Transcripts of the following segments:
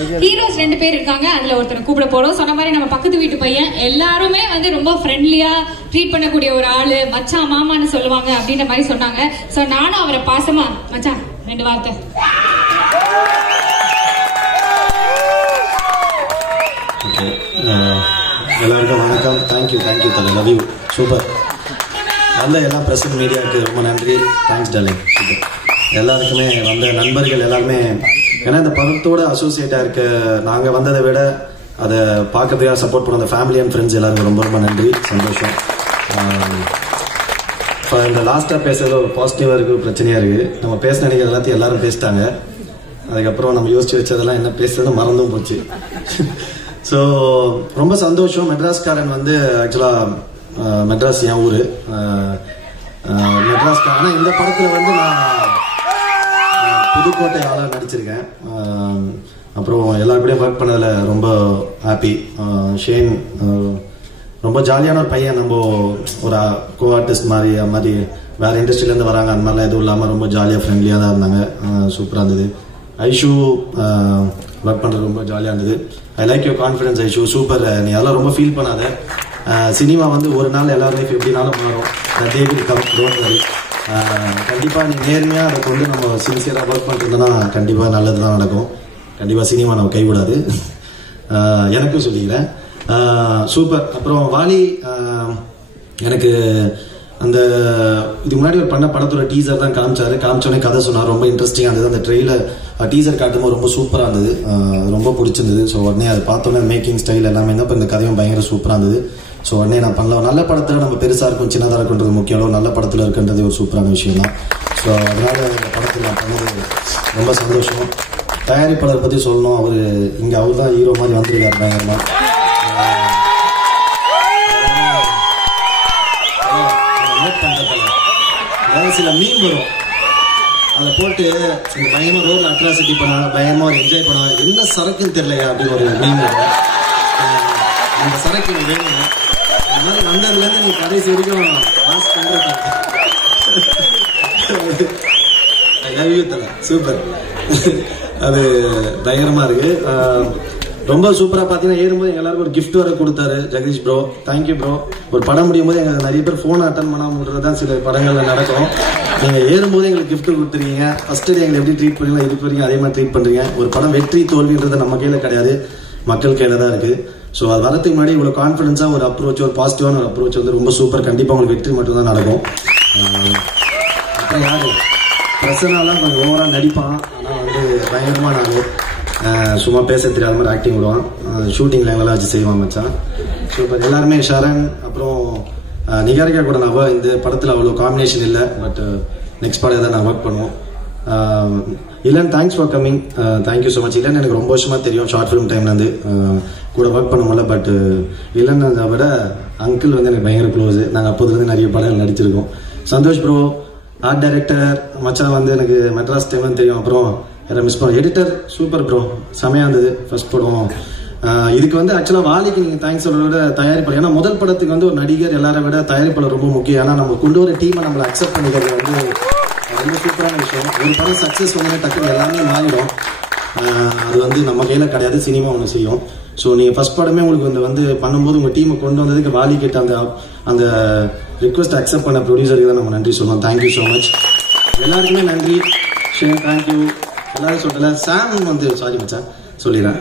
Heroes 2 பேர் இருக்காங்க, அதுல ஒருத்தரை கூப்பிட போறோம். சொன்ன மாதிரி நம்ம பக்கத்து வீட்டு பையன், எல்லாருமே வந்து ரொம்ப ஃப்ரெண்ட்லியா ட்ரீட் பண்ணக்கூடிய ஒரு ஆளு, மச்சான் மாமான்னு சொல்லுவாங்க அப்படின்ற மாதிரி சொன்னாங்க. சோ நானும் அவரை பாசமா மச்சான் 2 வார்த்தை. எல்லாருக்கும் வணக்கம். தேங்க்யூ தலை, லவ் யூ. சூப்பர். வந்த எல்லா பிரசன்ட் மீடியாவுக்கு ரொம்ப நன்றி. Thanks darling. எல்லாருக்குமே வந்த நண்பர்கள் எல்லாருமே, ஏன்னா இந்த படத்தோட அசோசியேட்டாக இருக்க நாங்கள் வந்ததை விட அதை பார்க்கறதுக்காக சப்போர்ட் பண்ண அந்த ஃபேமிலி அண்ட் ஃப்ரெண்ட்ஸ் எல்லாருக்கும் ரொம்ப ரொம்ப நன்றி. சந்தோஷம். இப்போ இந்த லாஸ்ட்டாக பேசுறது ஒரு பாசிட்டிவாக இருக்குது, பிரச்சனையாக இருக்குது. நம்ம பேச நினைக்கிறது எல்லாத்தையும் எல்லாரும் பேசிட்டாங்க. அதுக்கப்புறம் நம்ம யோசிச்சு வச்சதெல்லாம் என்ன பேசுறது மறந்தும் போச்சு. ஸோ ரொம்ப சந்தோஷம். மெட்ராஸ்காரன் வந்து ஆக்சுவலாக மெட்ராஸ் என் ஊர், மெட்ராஸ்காரன். ஆனால் இந்த படத்தில் வந்து நான் புதுக்கோட்டை ஆளாக நடிச்சிருக்கேன். அப்புறம் எல்லாருக்கூடையும் ஒர்க் பண்ணதில் ரொம்ப ஹாப்பி. ஷேன் ரொம்ப ஜாலியான ஒரு பையன். நம்ம ஒரு கோ ஆர்டிஸ்ட் மாதிரி வேற இண்டஸ்ட்ரியிலேருந்து வராங்க, அந்த மாதிரிலாம் எதுவும் இல்லாமல் ரொம்ப ஜாலியாக ஃப்ரெண்ட்லியாக தான் இருந்தாங்க. சூப்பராக இருந்தது. ஐஷு ஒர்க் பண்ணுறது ரொம்ப ஜாலியாக இருந்தது. I like your confidence Aishu. Super. நீ அதெல்லாம் ரொம்ப ஃபீல் பண்ணாத. சினிமா வந்து ஒரு நாள் எல்லாரும் லைஃப் எப்படினாலும் மாறும். கண்டிப்பாக நீ நேர்மையாக அதை கொண்டு நம்ம சின்சியராக ஒர்க் பண்ணுறதுனா கண்டிப்பாக நல்லது தான் நடக்கும். கண்டிப்பாக சினிமா நம்ம கைவிடாது. எனக்கும் சொல்லிக்கிறேன். சூப்பர். அப்புறம் வாலி எனக்கு அந்த இதுக்கு முன்னாடி ஒரு பண்ண படத்தோட டீசர் தான் காமிச்சோடனே கதை சொன்னார். ரொம்ப இன்ட்ரெஸ்டிங்காக இருந்தது. அந்த ட்ரெயிலர் டீசர் காட்டும்போது ரொம்ப சூப்பராக இருந்தது, ரொம்ப பிடிச்சிருந்தது. ஸோ உடனே அதை பார்த்தோன்னே மேக்கிங் ஸ்டைல் எல்லாமே தான். இப்போ இந்த கதையும் பயங்கர சூப்பராக இருந்தது. ஸோ உடனே நான் பண்ணலாம். நல்ல படத்தில் நம்ம பெருசாக இருக்கும் சின்னதாக இருக்குன்றது முக்கியம், நல்ல படத்தில் இருக்குன்றது ஒரு சூப்பரான விஷயம் தான். ஸோ அதனால இந்த படத்தில் நான் பண்ணது ரொம்ப சந்தோஷம். தயாரிப்பாளர் பற்றி சொல்லணும். அவர் தான் ஹீரோ மாதிரி வந்திருக்காரு பயங்கரமாக. அதாவது சில மீன் வரும், அதை போட்டு பயங்கரமாக ரோல் அட்ராசிட்டி பண்ணாங்க, பயங்கரமாக என்ஜாய் பண்ணாங்க. என்ன சரக்குன்னு தெரியலையா அப்படின்னு ஒரு மீன் வரும். அந்த சரக்கு வேணும். அந்த மாதிரி வந்ததுலேருந்து நீ கடைசி வரைக்கும் மாஸ் பண்ணுறேன். சூப்பர். அது பயங்கரமாக இருக்கு. ரொம்ப சூப்பராக பார்த்தீங்கன்னா ஏறும்போது எங்கள் எல்லாருக்கும் ஒரு கிஃப்ட் வர கொடுத்தாரு ஜெகதீஷ் ப்ரோ. Thank you bro. ஒரு படம் முடியும் போது எங்களுக்கு நிறைய பேர் ஃபோன் அட்டன் பண்ணாமல் விடுறது தான் சில படங்களில் நடக்கும். நீங்கள் ஏறும்போது எங்களுக்கு கிஃப்ட் கொடுத்துருக்கீங்க. ஃபர்ஸ்ட் டே எங்களை எப்படி ட்ரீட் பண்ணுறீங்களோ இது வரைக்கும் அதே மாதிரி ட்ரீட் பண்ணுறீங்க. ஒரு படம் வெற்றி தோல்வின்றது நம்ம கையில் கிடையாது, மக்கள் கையில் தான் இருக்குது. ஸோ அது வரதுக்கு முன்னாடி இவ்வளோ கான்ஃபிடன்ஸாக ஒரு அப்ரோச், ஒரு பாசிட்டிவான ஒரு அப்ரோச் வந்து ரொம்ப சூப்பர். கண்டிப்பாக உங்களுக்கு வெற்றி மட்டும்தான் நடக்கும். அப்புறம் யார் பிரசனாலாம் கொஞ்சம் ஓவராக நடிப்பான், ஆனால் வந்து பயங்கரமாக நான் சும்மா பேச தெரியாத மாதிரி ஆக்டிங் விடுவான். ஷூட்டிங்கில் எங்கெல்லாம் வச்சு செய்வான் மச்சான். சூப்பர். எல்லாருமே ஷரண் அப்புறம் நிகாரிகா கூட நான் இந்த படத்தில் அவ்வளோ காம்பினேஷன் இல்லை, பட் நெக்ஸ்ட் படம் தான் நான் ஒர்க் பண்ணுவோம். இல்லன் thanks for coming. Thank you so much. இல்லன் எனக்கு ரொம்ப வருஷமாக தெரியும், ஷார்ட் ஃபிலிம் டைம்லேருந்து கூட ஒர்க் பண்ண முடியல. பட் இல்லன் அதை விட அங்கிள் வந்து எனக்கு பயங்கர க்ளோஸு. நாங்கள் அப்போதுலேருந்து நிறைய படங்கள் நடிச்சிருக்கோம். சந்தோஷ் ப்ரோ ஆர்ட் டைரக்டர் மச்சான் வந்து எனக்கு மெட்ராஸ் டைம்லாம் தெரியும். அப்புறம் வேறு மிஸ் பண்ண எடிட்டர் சூப்பர் ப்ரோ, செமையாக இருந்தது ஃபர்ஸ்ட் படம். இதுக்கு வந்து ஆக்சுவலாக வாலிக்கு நீங்கள் தேங்க்ஸ் சொல்கிறத விட தயாரிப்பாளர், ஏன்னா முதல் படத்துக்கு வந்து ஒரு நடிகர் எல்லாரை விட தயாரிப்பாளர் ரொம்ப முக்கியம். ஏன்னா நம்ம கொண்டு வர டீமை நம்மளை அக்செப்ட் பண்ணிக்கிறது வந்து ரொம்ப சூப்பரான விஷயம். ஒரு படம் சக்ஸஸ் வந்து டக்குன்னு எல்லாமே மாறிடும். அது வந்து நம்ம கையில் கிடையாது, சினிமா ஒன்று செய்யும். ஸோ நீங்கள் ஃபர்ஸ்ட் படமே உங்களுக்கு வந்து பண்ணும்போது உங்கள் டீமை கொண்டு வந்ததுக்கு வாலி கிட்ட அந்த ரிக்வஸ்ட் அக்செப்ட் பண்ண ப்ரொடியூசருக்கு தான் நம்ம நன்றி சொல்லுவோம். Thank you so much. எல்லாருக்குமே நன்றி. Shane thank you. எல்லாரும் சொல்லல. சாம் வந்து சாரி மச்சான் சொல்லிடுறேன்.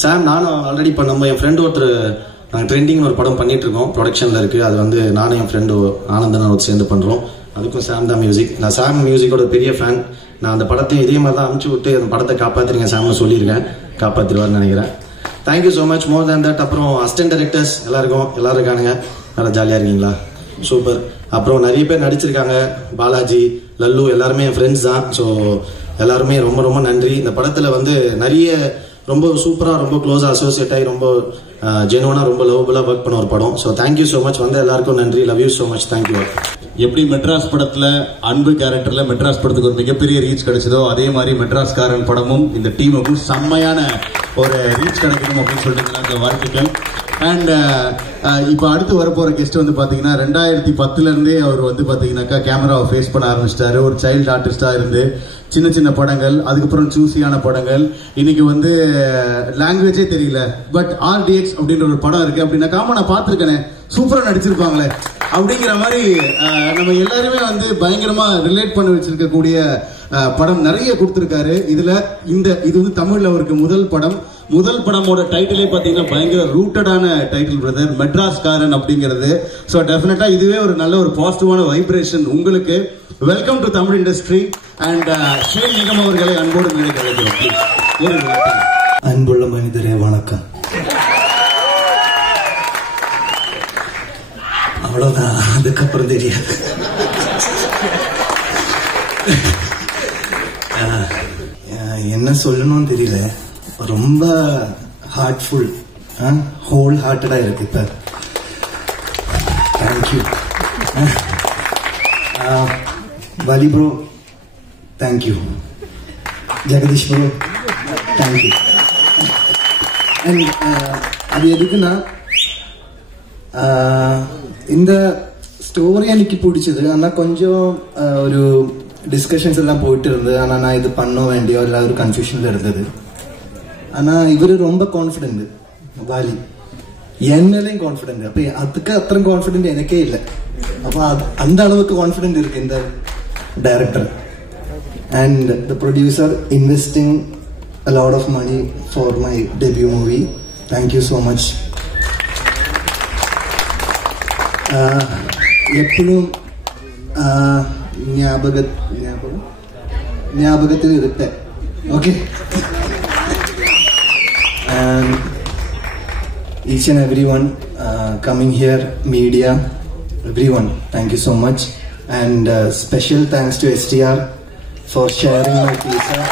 சாம் நானும் ஆல்ரெடி பண்ணும்போது என் ஃப்ரெண்டு ஒருத்தர் நாங்கள் ட்ரெண்டிங் ஒரு படம் பண்ணிட்டு இருக்கோம், ப்ரொடக்ஷனில் இருக்குது. அது வந்து நானும் என் ஃப்ரெண்டு ஆனந்தன் ஒரு சேர்ந்து பண்ணுறோம். அதுக்கும் சாம் தான் மியூசிக். நான் சாம் மியூசிக்கோட பெரிய ஃபேன். நான் அந்த படத்தையும் இதே மாதிரி தான் அனுப்பிச்சு விட்டு அந்த படத்தை காப்பாற்றுறீங்க சாம்னு சொல்லியிருக்கேன். காப்பாற்றிடுவார்னு நினைக்கிறேன். Thank you so much. More than that. அப்புறம் அசிஸ்டன்ட் டைரக்டர்ஸ் எல்லாரும் இருக்கானுங்க. நல்லா ஜாலியாக இருக்கீங்களா? சூப்பர். அப்புறம் நிறைய பேர் நடிச்சிருக்காங்க. பாலாஜி, லல்லு எல்லாருமே என் ஃப்ரெண்ட்ஸ் தான். ஸோ எல்லாருமே ரொம்ப ரொம்ப நன்றி. இந்த படத்தில் வந்து நிறைய ரொம்ப சூப்பராக ரொம்ப க்ளோஸாக அசோசியேட் ஆகி ரொம்ப ஜெனுவனாக ரொம்ப லவ்வபுளாக ஒர்க் பண்ண ஒரு படம். So thank you so much. வந்த எல்லாருக்கும் நன்றி. Love you so much. Thank you. எப்படி மெட்ராஸ் படத்துல அன்பு கேரக்டர்ல மெட்ராஸ் படத்துக்கு ஒரு மிகப்பெரிய ரீச் கிடைச்சதோ அதே மாதிரி மெட்ராஸ்காரன் படமும் இந்த டீமுக்கும் செம்மையான ஒரு ரீச் கிடைக்கணும் அப்படின்னு சொல்லிட்டு வாழ்த்துக்கள். அண்ட் இப்போ அடுத்து வரப்போற கெஸ்ட் வந்து பாத்தீங்கன்னா 2010 இருந்தே அவர் வந்து பாத்தீங்கன்னாக்கா கேமராவை ஃபேஸ் பண்ண ஆரம்பிச்சிட்டாரு. ஒரு சைல்டு ஆர்டிஸ்டா இருந்து சின்ன சின்ன படங்கள், அதுக்கப்புறம் சூஸியான படங்கள், இன்னைக்கு வந்து லாங்குவேஜே தெரியல பட் RDX அப்படின்ற ஒரு படம் இருக்கு அப்படின்னாக்கா நான் பார்த்திருக்கேனே சூப்பரா நடிச்சிருப்பாங்களே அப்படிங்கிற மாதிரி நம்ம எல்லாருமே வந்து பயங்கரமா ரிலேட் பண்ணி வச்சிருக்கக்கூடிய படம் நிறைய கொடுத்திருக்காரு. இது வந்து தமிழ்ல அவருக்கு முதல் படமோட டைட்டிலே பாத்தீங்கன்னா பயங்கர ரூட்டடான டைட்டில் பிரதர், மெட்ராஸ் காரன் அப்படிங்கிறது. ஸோ டெஃபினட்டா இதுவே ஒரு நல்ல ஒரு பாசிட்டிவான வைப்ரேஷன் உங்களுக்கு. Welcome to Tamil industry and Shane Nigam அவர்களை அன்போடு நினைக்கிறோம். அன்புள்ள மனிதரே வணக்கம். அவ்வளவுதான், அதுக்கப்புறம் தெரியாது. என்ன சொல்லணும்னு தெரியல, ரொம்ப ஹார்ட்ஃபுல், ஹோல் ஹார்ட்டடா இருக்கு இப்ப. Thank you Vali bro, thank you Jagadish bro, thank you. And அது எதுக்குன்னா இந்த ஸ்டோரி எனக்கு பிடிச்சது. ஆனால் கொஞ்சம் ஒரு டிஸ்கஷன்ஸ் எல்லாம் போயிட்டு இருந்தது. ஆனால் நான் இது பண்ண வேண்டியோ இல்லை ஒரு கன்ஃபியூஷன்ல இருந்தது. ஆனால் இவர் ரொம்ப கான்ஃபிடென்ட், வாலி என் மேலேயும் கான்ஃபிடென்ட். அப்போ அதுக்கு அத்தனை கான்ஃபிடென்ட் எனக்கே இல்லை. அப்போ அந்த அளவுக்கு கான்ஃபிடென்ட் இருக்கு இந்த director. And the producer investing a lot of money for my debut movie. Thank you so much. எப்பவும் ஞாபகத்தில் இருப்பேன். Okay. And each and everyone coming here, media, everyone, thank you so much. And special thanks to STR for sharing my teaser.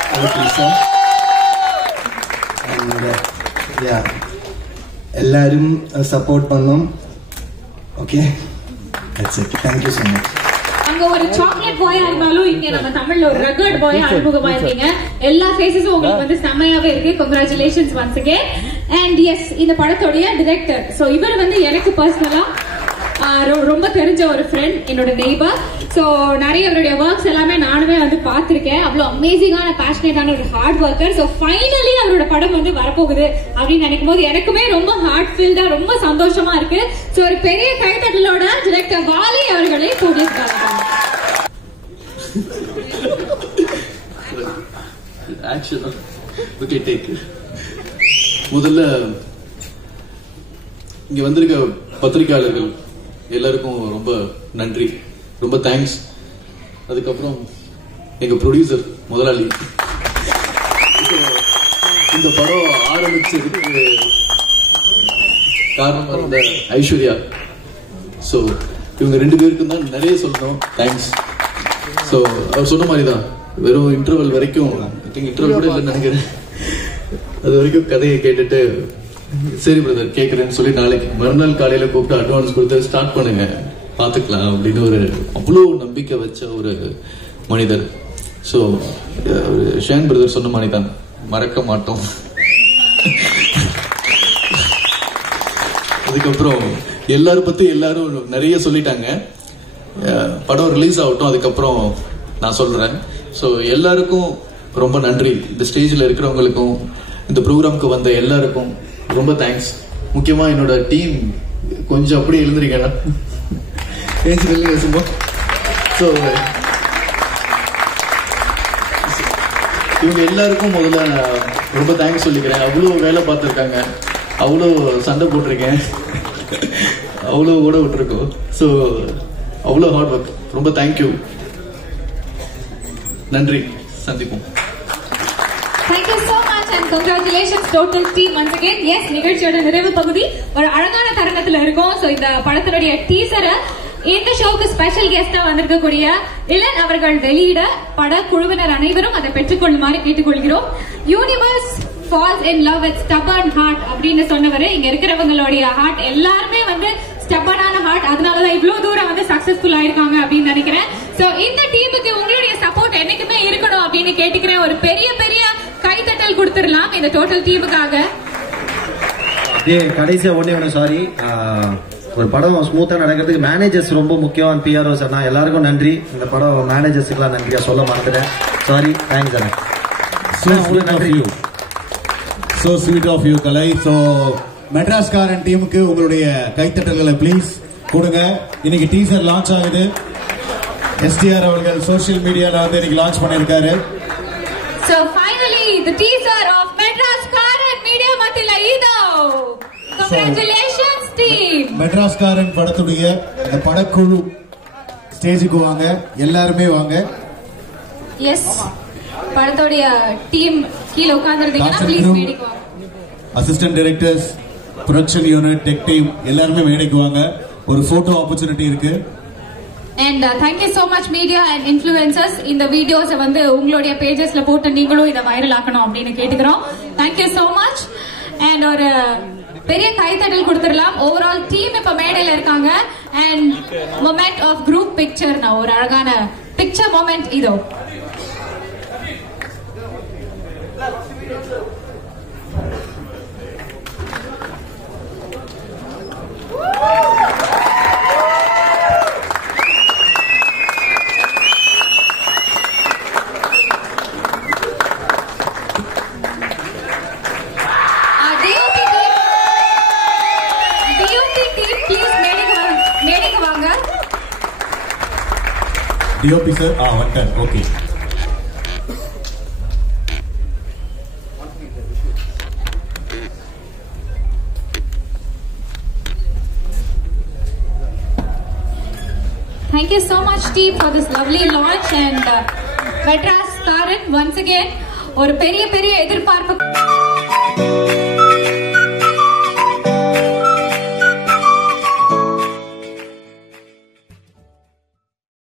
And எல்லாரும் support பண்ணோம். Okay, that's it. Thank you so much. அங்க ஒரு chocolate பாயா இருந்தாலும் இங்க நம்ம தமிழ்ல ஒரு rugged பாயா அறிமுகமா இருக்கீங்க. எல்லா ஃபேஸஸும் உங்களுக்கு வந்து செம்மையாவே இருக்கு. Congratulations once again. And yes, இந்த படத்தோட டைரக்டர், சோ இவர் வந்து எனக்கு பர்சனலா ரொம்ப தெரிஞ்ச ஒரு ஃப்ரெண்ட், என்னோட நெய்பர். ஸோ நிறைய அவருடைய ஒர்க்ஸ் எல்லாமே நானுமே வந்து பார்த்திருக்கேன். அவ்வளோ அமேசிங்கான பேஷனேட்டான ஒரு ஹார்ட் ஒர்க்கர். ஸோ ஃபைனலி அவரோட படம் வந்து வரப்போகுது அப்படின்னு நினைக்கும் போது எனக்குமே ரொம்ப ஹார்ட் ஃபீல்டா ரொம்ப சந்தோஷமா இருக்கு. ஸோ ஒரு பெரிய கைத்தட்டலோட டைரக்டர் வாலி அவர்களை கூட்டியிருக்காங்க. முதல்ல இங்க வந்திருக்க பத்திரிகையாளர்கள் எல்லாருக்கும் ரொம்ப நன்றி, ரொம்ப தேங்க்ஸ். அதுக்கப்புறம் எங்க ப்ரொடியூசர் முதலாளி, இந்த படம் ஆரம்பிச்சதுக்கு காரணமா இருந்த ஐஸ்வர்யா. ஸோ இவங்க 2 பேருக்கும் தான் நிறைய சொல்லணும், தேங்க்ஸ். ஸோ அவர் சொன்ன மாதிரி தான், வெறும் இன்டர்வல் வரைக்கும், இன்டர்வல் கூட இல்லைன்னு நினைக்கிறேன், அது வரைக்கும் கதையை கேட்டுட்டு சரி பிரதர் கேட்கறேன்னு சொல்லி நாளைக்கு மறுநாள் காலையில கூப்பிட்டு அட்வான்ஸ் கொடுத்து ஸ்டார்ட் பண்ணுங்க பாத்துக்கலாம் அப்படின்னு ஒரு அவ்வளோ நம்பிக்கை வச்ச ஒரு மனிதர். ஸோ ஷேன் பிரதர் சொன்ன மாதிரி தான், மறக்க மாட்டோம். அதுக்கப்புறம் எல்லாரும் பத்தி எல்லாரும் நிறைய சொல்லிட்டாங்க. படம் ரிலீஸ் ஆகட்டும், அதுக்கப்புறம் நான் சொல்றேன். ஸோ எல்லாருக்கும் ரொம்ப நன்றி. இந்த ஸ்டேஜில் இருக்கிறவங்களுக்கும் இந்த ப்ரோக்ராமுக்கு வந்த எல்லாருக்கும் ரொம்ப தேங்க்ஸ். முக்கியமா என்னோட டீம் கொஞ்சம் அப்படியே எழுந்திருக்கேன். ஸோ இவங்க எல்லாருக்கும் முதல்ல ரொம்ப தேங்க்ஸ் சொல்லிக்கிறேன். அவ்வளோ வேலை பார்த்துருக்காங்க, அவ்வளோ சண்டை போட்டிருக்கேன், அவ்வளோ ஓட விட்டுருக்கோம். ஸோ அவ்வளோ ஹார்ட் ஒர்க், ரொம்ப தேங்க்யூ, நன்றி, சந்திப்போம். Thank you so much and congratulations total team once again. Yes, நிகழ்ச்சியோட நிறைவு பகுதி ஒரு அழகான தருணத்துல இருக்கும். சோ இந்த படத்தினுடைய டீசரை இந்த ஷோக்கு ஸ்பெஷல் கெஸ்டா வந்திருக்கக்கூடிய இளன் அவர்கள் வெளியிட பட குழுவினர் அனைவரும் அதை பெற்றுக்கொள்ளுமாறு கேட்டுக்கொள்கிறோம். Universe falls in love with stubborn heart அப்படின்னு சொன்னவரு, இங்க இருக்கிறவங்களுடைய ஹார்ட் எல்லாருமே வந்து ஸ்டப்பனான ஹார்ட், அதனாலதான் இவ்வளவு தூரம் வந்து சக்சஸ்ஃபுல் ஆயிருக்காங்க அப்படின்னு நினைக்கிறேன். சோ இந்த டீமுக்கு உங்களுடைய சப்போர்ட் என்னைக்குமே இருக்கணும் அப்படின்னு கேட்டுக்கிறேன். ஒரு பெரிய பெரிய கைத்தட்டல் கொடுத்துடலாம் இந்த டோட்டல் டீமுக்காக. கடைசியா ஒண்ணே சாரி, ஒரு படம் ஸ்மூத்தா நடக்கிறதுக்கு மேனேஜர்ஸ் ரொம்ப முக்கியம். பிஆர்ஓஸ் அண்ணா எல்லாருக்கும் நன்றி. இந்த படம் மேனேஜர்ஸுக்குலாம் நன்றியா சொல்ல மறந்துட்டேன், sorry. Thanks Anna. So sweet of you Kalai. So மெட்ராஸ்காரன் டீமுக்கு உங்களுடைய கைத்தட்டல்களை ப்ளீஸ் கொடுங்க. இன்னைக்கு டீசர் லான்ச் ஆகுது. STR அவர்கள் சோஷியல் மீடியால வந்து இன்னைக்கு லான்ச் பண்ணிருக்காரு. So finally the teaser of மெட்ராஸ்காரன் media மத்தியில இதோ. Congratulations team. மெட்ராஸ்காரன் படத்துடைய இந்த படக்குழு ஸ்டேஜுக்கு வாங்க, எல்லாருமே வாங்க. Yes, படத்தோட டீம் கீழ உட்கார்ந்திருந்தீங்கன்னா ப்ளீஸ் மேடைக்கு வாங்க. Assistant directors, production unit, tech team எல்லாருமே மேடைக்கு வாங்க. ஒரு போட்டோ ஆப்பர்ச்சுனிட்டி இருக்கு. And thank you so much media and influencers. இந்த வீடியோஸ் வந்து உங்களுடைய பேஜஸ்ல போட்டு நீங்களும் இத வைரல் ஆக்கணும் அப்படினு கேட்டுக்கிறோம். Thank you so much. And ஒரு பெரிய கைத்தட்டல் கொடுத்துறலாம். ஓவரால் டீம் இப்ப மேடையில இருக்காங்க. And moment of group picture நான் ஒரு அழகான picture moment இதோ. DOP sir, வந்துட்டார். Okay. Thank you so much team for this lovely launch and மெட்ராஸ்காரன் once again ஒரு பெரிய எதிர்பார்ப்பு